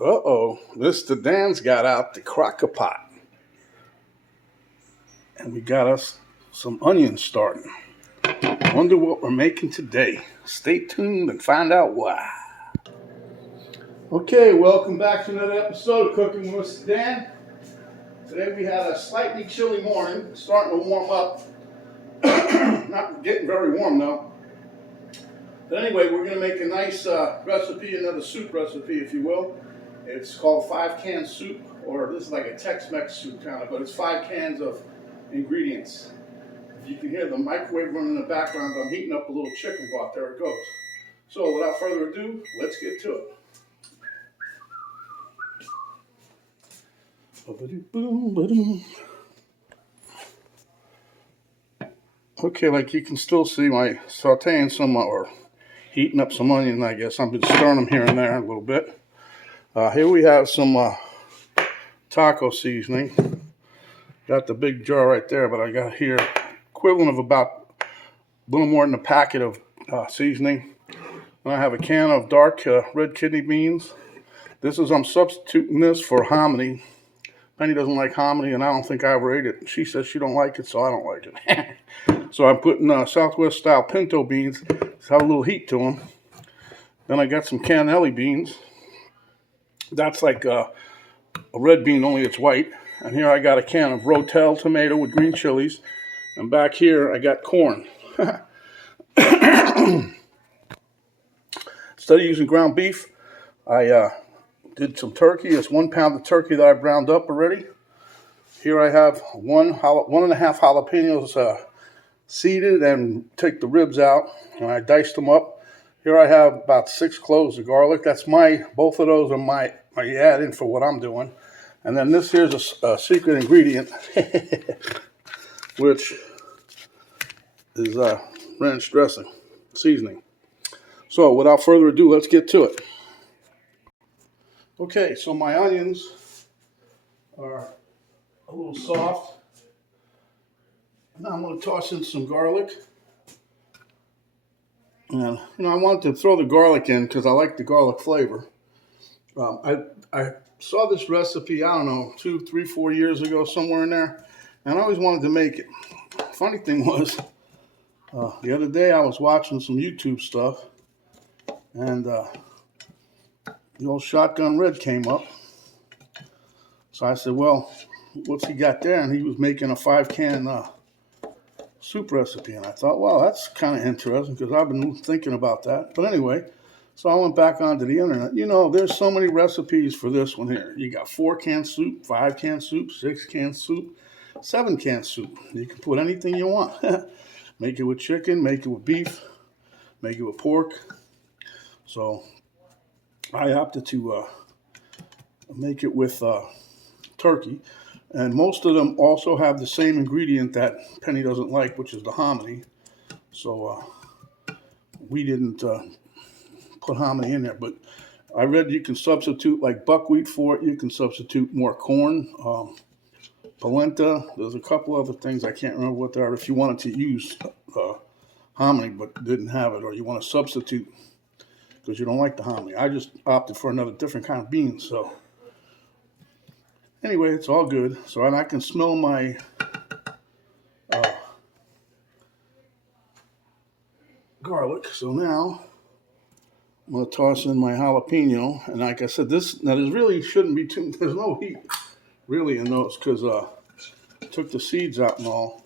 Uh-oh, Mr. Dan's got out the crocker pot. And we got us some onions starting. Wonder what we're making today. Stay tuned and find out why. Okay, welcome back to another episode of Cooking with Mr. Dan. Today we had a slightly chilly morning, starting to warm up. Not getting very warm though. But anyway, we're going to make a nice recipe, another soup recipe if you will. It's called 5-can soup, or this is like a Tex Mex soup kind of, but it's 5 cans of ingredients. If you can hear the microwave running in the background, I'm heating up a little chicken broth. There it goes. So without further ado, let's get to it. Okay, like you can still see my sauteing some, or heating up some onion, I guess. I've been stirring them here and there a little bit. Here we have some taco seasoning. Got the big jar right there, but I got here equivalent of about a little more than a packet of seasoning. And I have a can of dark red kidney beans. I'm substituting this for hominy. Penny doesn't like hominy, and I don't think I ever ate it. She says she don't like it, so I don't like it. So I'm putting Southwest style pinto beans to have a little heat to them. Then I got some cannellini beans. That's like a red bean, only it's white. And here I got a can of Rotel tomato with green chilies. And back here I got corn. Instead of using ground beef, I did some turkey. It's 1 pound of turkey that I browned up already. Here I have 1.5 jalapenos seeded, and take the ribs out, and I diced them up. Here I have about 6 cloves of garlic. Both of those are my add-in for what I'm doing. And then this here's a secret ingredient, which is ranch dressing, seasoning. So without further ado, let's get to it. Okay, so my onions are a little soft. Now I'm going to toss in some garlic. And, I wanted to throw the garlic in because I like the garlic flavor. I saw this recipe, I don't know, 2, 3, 4 years ago, somewhere in there. And I always wanted to make it. Funny thing was, the other day I was watching some YouTube stuff. And the old Shotgun Red came up. So I said, well, what's he got there? And he was making a 5-can soup recipe. And I thought, well, that's kind of interesting because I've been thinking about that. But anyway, so I went back onto the internet. There's so many recipes for this one here. You got 4-can soup, 5-can soup, 6-can soup, 7-can soup. You can put anything you want. Make it with chicken, make it with beef, make it with pork. So I opted to make it with turkey. And most of them also have the same ingredient that Penny doesn't like, which is the hominy. So we didn't put hominy in there. But I read you can substitute like buckwheat for it. You can substitute more corn, polenta. There's a couple other things. I can't remember what they are. If you wanted to use hominy but didn't have it, or you want to substitute because you don't like the hominy. I just opted for another different kind of bean. So anyway, it's all good. So I can smell my garlic. So now I'm going to toss in my jalapeno. And like I said, there really shouldn't be there's no heat really in those because I took the seeds out and all.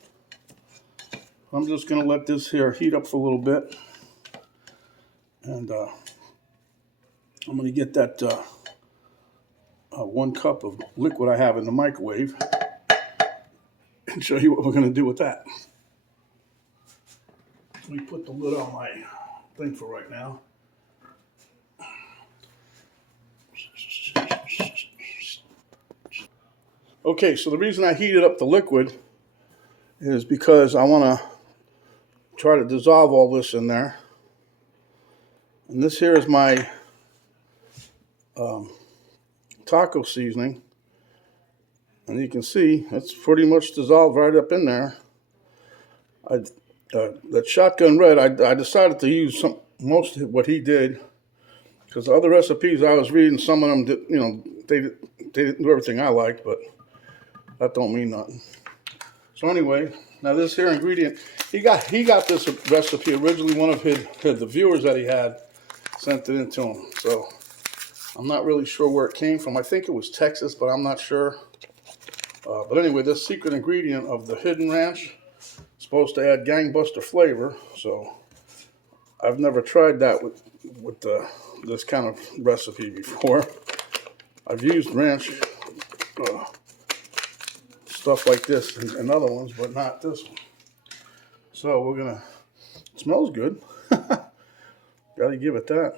I'm just going to let this here heat up for a little bit. And I'm going to get that 1 cup of liquid I have in the microwave and show you what we're going to do with that. Let me put the lid on my thing for right now. Okay, so the reason I heated up the liquid is because I want to try to dissolve all this in there. And this here is my taco seasoning. And you can see it's pretty much dissolved right up in there. That Shotgun Red, I decided to use most of what he did Because the other recipes I was reading, some of them, did, you know, they didn't do everything I liked, but that don't mean nothing. So anyway, now this here ingredient, he got this recipe originally. One of the viewers that he had sent it in to him. So I'm not really sure where it came from. I think it was Texas, but I'm not sure. But anyway, this secret ingredient of the Hidden Ranch is supposed to add gangbuster flavor. So I've never tried that with this kind of recipe before. I've used ranch stuff like this and other ones, but not this one. So we're gonna. It smells good. Gotta give it that.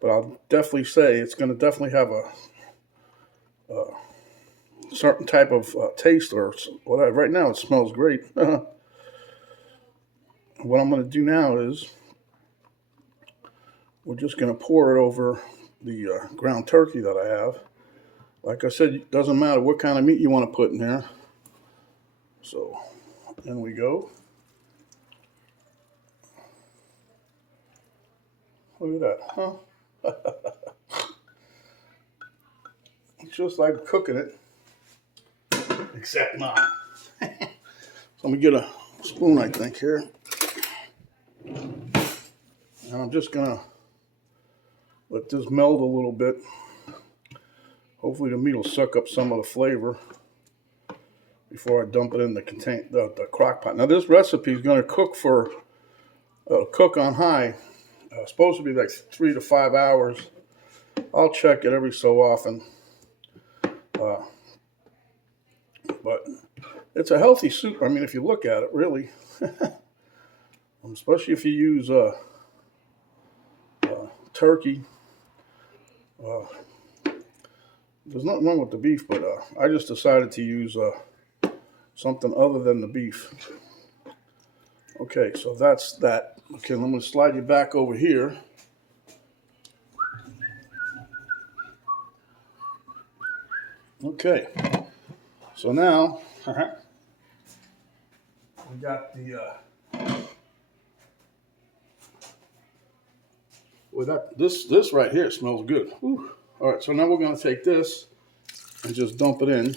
But I'll definitely say it's gonna definitely have a certain type of taste or whatever. Right now it smells great. What I'm gonna do now is we're just gonna pour it over the ground turkey that I have. Like I said, it doesn't matter what kind of meat you want to put in there. So, in we go. Look at that, huh? It's just like cooking it, except not. So let me get a spoon, I think, here. And I'm just gonna let this meld a little bit. Hopefully the meat will suck up some of the flavor before I dump it in the crock pot. Now this recipe is going to cook on high. Supposed to be like 3 to 5 hours. I'll check it every so often. But it's a healthy soup. I mean, if you look at it, really. Especially if you use turkey. There's nothing wrong with the beef, but I just decided to use something other than the beef. Okay, so that's that. Okay, I'm going to slide you back over here. Okay, so now we got the this right here smells good. Whew. All right, so now we're going to take this and just dump it in.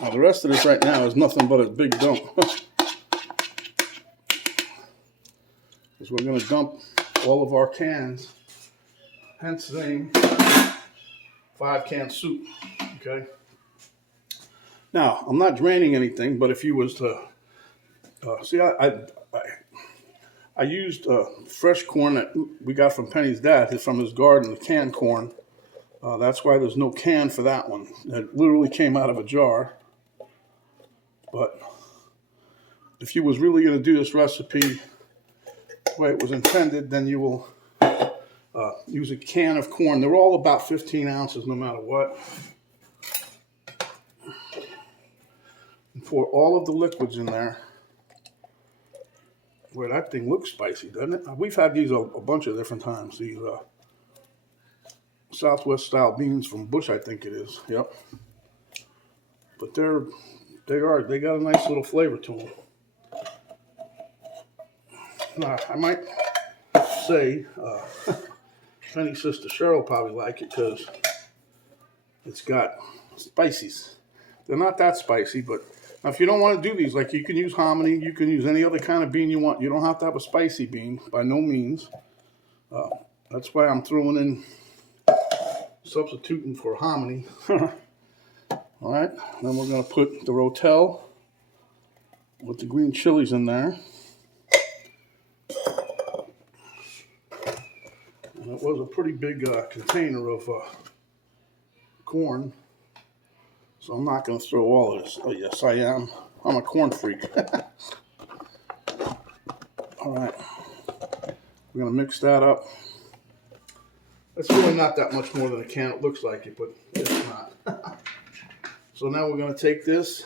Now the rest of this right now is nothing but a big dump. Because we're going to dump all of our cans, hence the name 5-can soup. Okay. Now I'm not draining anything, but if you was to see, I used fresh corn that we got from Penny's dad. It's from his garden, the canned corn. That's why there's no can for that one. It literally came out of a jar. But if you was really going to do this recipe the way it was intended, then you will use a can of corn. They're all about 15 ounces no matter what. And pour all of the liquids in there. Where that thing looks spicy, doesn't it? We've had these a bunch of different times. These Southwest style beans from Bush, I think it is. Yep. But they got a nice little flavor to them. Now I might say Penny's sister Cheryl probably like it because it's got spices. They're not that spicy, but now if you don't want to do these, like you can use hominy, you can use any other kind of bean you want. You don't have to have a spicy bean, by no means. That's why I'm throwing in, substituting for hominy. All right, then we're going to put the Rotel with the green chilies in there. And it was a pretty big container of corn. So I'm not going to throw all of this. Oh, yes, I am. I'm a corn freak. All right. We're going to mix that up. It's really not that much more than a can. It looks like it, but it's not. So now we're going to take this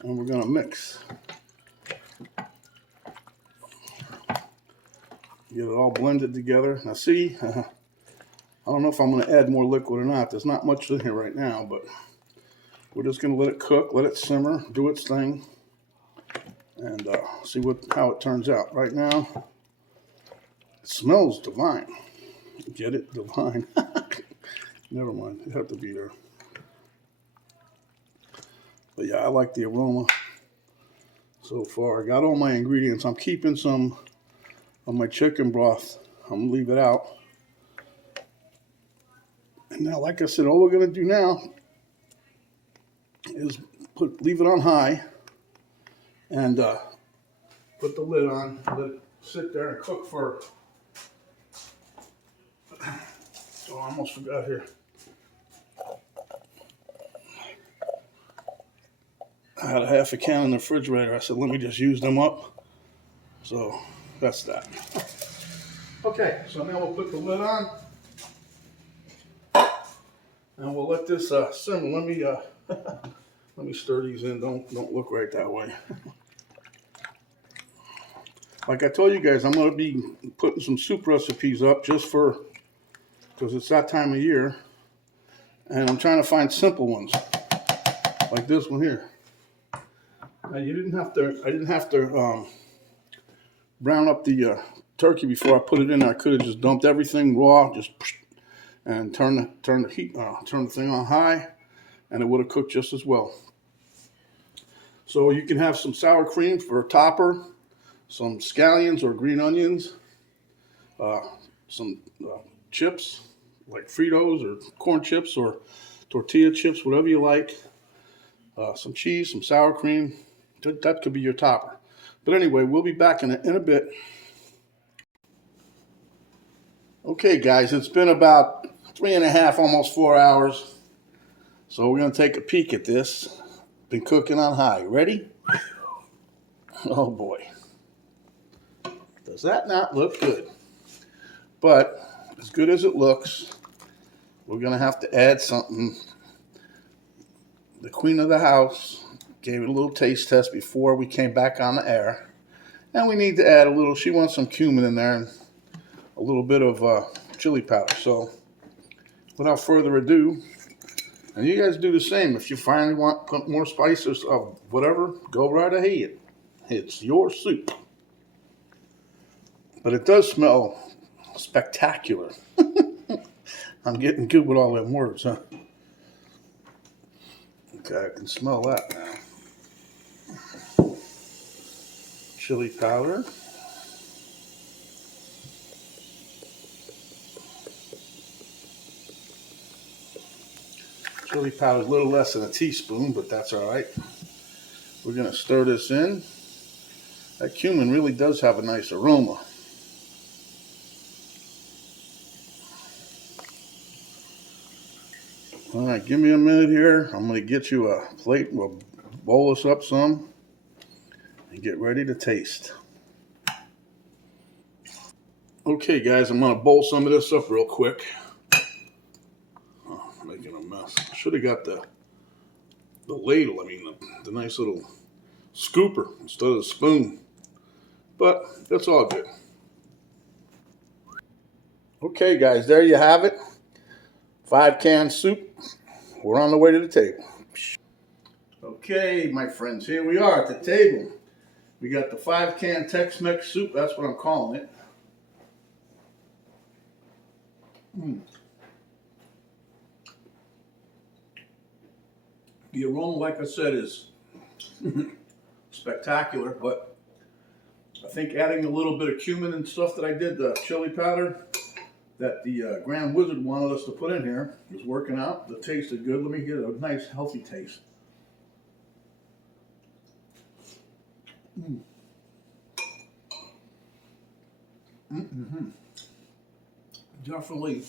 and we're going to mix. Get it all blended together. Now see, I don't know if I'm going to add more liquid or not. There's not much in here right now, but we're just going to let it cook, let it simmer, do its thing, and see how it turns out. Right now, It smells divine. Get it? Divine. Never mind. It had to be there. But yeah, I like the aroma so far. I got all my ingredients. I'm keeping some of my chicken broth. I'm going to leave it out. And now, like I said, all we're going to do now is leave it on high and put the lid on, let it sit there and cook for, oh, I almost forgot here. I had a half a can in the refrigerator. I said, let me just use them up. So that's that. Okay, so now we'll put the lid on and we'll let this simmer. Let me stir these in. Don't look right that way. Like I told you guys, I'm going to be putting some soup recipes up just because it's that time of year. And I'm trying to find simple ones, like this one here. Now I didn't have to brown up the turkey before I put it in. I could have just dumped everything raw, and turn the thing on high, and it would have cooked just as well. So you can have some sour cream for a topper, some scallions or green onions, some chips like Fritos or corn chips or tortilla chips, whatever you like. Some cheese, some sour cream. That could be your topper. But anyway, we'll be back in a bit. Okay, guys, it's been about 3.5, almost 4 hours. So we're going to take a peek at this. Been cooking on high. Ready? Oh boy. Does that not look good? But as good as it looks, we're going to have to add something. The queen of the house gave it a little taste test before we came back on the air. And we need to add a little, she wants some cumin in there and a little bit of chili powder. So without further ado, and you guys do the same. If you finally want put more spices of whatever, go right ahead. It's your soup. But it does smell spectacular. I'm getting good with all them words, huh? Okay, I can smell that now. Chili powder. Chili powder is a little less than a teaspoon, but that's all right. We're going to stir this in. That cumin really does have a nice aroma. All right, give me a minute here. I'm going to get you a plate. We'll bowl this up some and get ready to taste. Okay, guys, I'm going to bowl some of this up real quick. Oh, making a mess. Should have got the ladle, the nice little scooper instead of the spoon. But that's all good. Okay, guys, there you have it. 5-can soup. We're on the way to the table. Okay, my friends, here we are at the table. We got the 5-can Tex Mex soup. That's what I'm calling it. The aroma, like I said, is spectacular, but I think adding a little bit of cumin and stuff that I did, the chili powder that the Grand Wizard wanted us to put in here, is working out. The taste is good. Let me get a nice healthy taste. Definitely.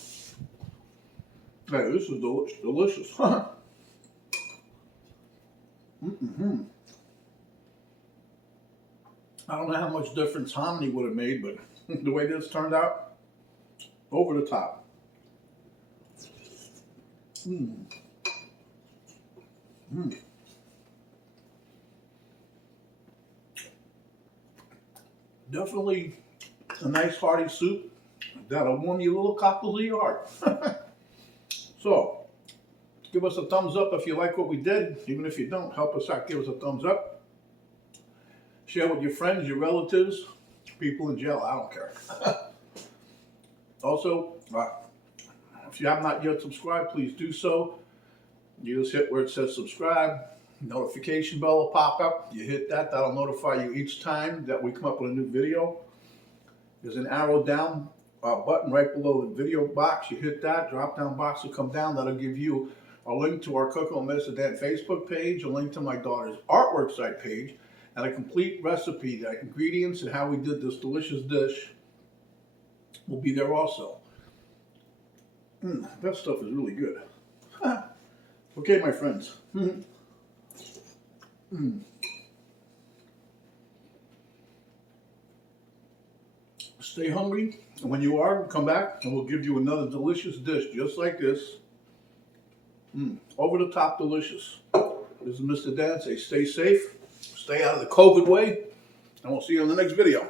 Hey, this is delicious. I don't know how much difference hominy would have made, but the way this turned out, over the top. Definitely a nice hearty soup that'll warm your little cockles of your heart. So, give us a thumbs up if you like what we did. Even if you don't, help us out. Give us a thumbs up. Share with your friends, your relatives, people in jail. I don't care. Also, if you have not yet subscribed, please do so. You just hit where it says subscribe. Notification bell will pop up. You hit that. That'll notify you each time that we come up with a new video. There's an arrow down button right below the video box. You hit that. Drop down box will come down. That'll give you a link to our Cook on Medicine Dan Facebook page, a link to my daughter's artwork site page, and a complete recipe, the ingredients and how we did this delicious dish will be there also. That stuff is really good. Okay, my friends. Stay hungry, and when you are, come back and we'll give you another delicious dish just like this. Over the top delicious. This is Mr. Dan. Say stay safe, stay out of the COVID way, and we'll see you in the next video.